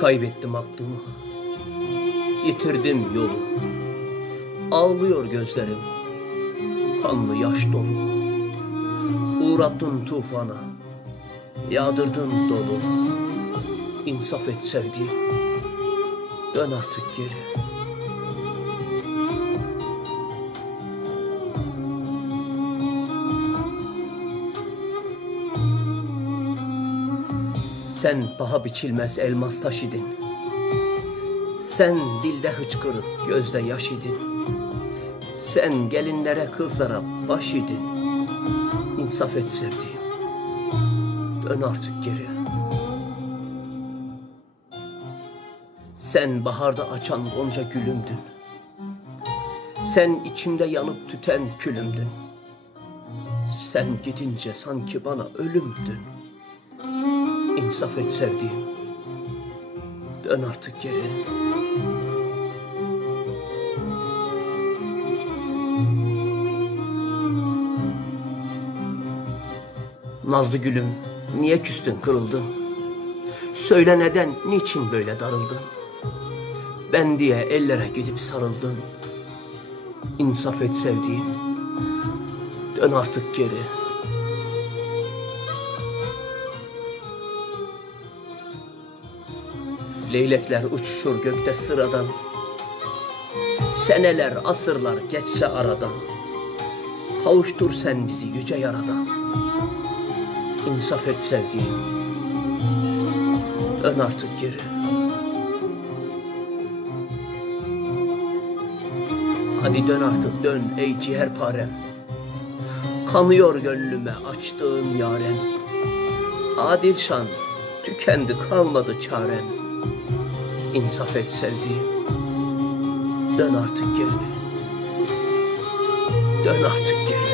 Kaybettim aklımı, yitirdim yolu. Ağlıyor gözlerim, kanlı yaş dolu. Uğrattın tufana, yağdırdın dolu. İnsaf et sevdiğim, dön artık geri. Sen paha biçilmez elmas taş idin. Sen dilde hıçkırık, gözde yaş idin. Sen gelinlere kızlara baş idin. İnsaf et sevdiğim, dön artık geri. Sen baharda açan gonca gülümdün. Sen içimde yanıp tüten külümdün. Sen gidince sanki bana ölümdün. İnsaf et sevdiğim, dön artık geri. Nazlı gülüm, niye küstün, kırıldın? Söyle neden, niçin böyle darıldın? Ben diye ellere gidip sarıldın. İnsaf et sevdiğim, dön artık geri. Leylekler uçuşur gökte sıradan. Seneler, asırlar geçse aradan. Kavuştur sen bizi yüce yaradan. İnsaf et sevdiğim, dön artık geri. Hadi dön artık, dön ey ciğerparem. Kanıyor gönlüme açtığın yaren. Adil şan tükendi, kalmadı çarem. İnsaf et sevdiğim, dön artık geri. Dön artık geri.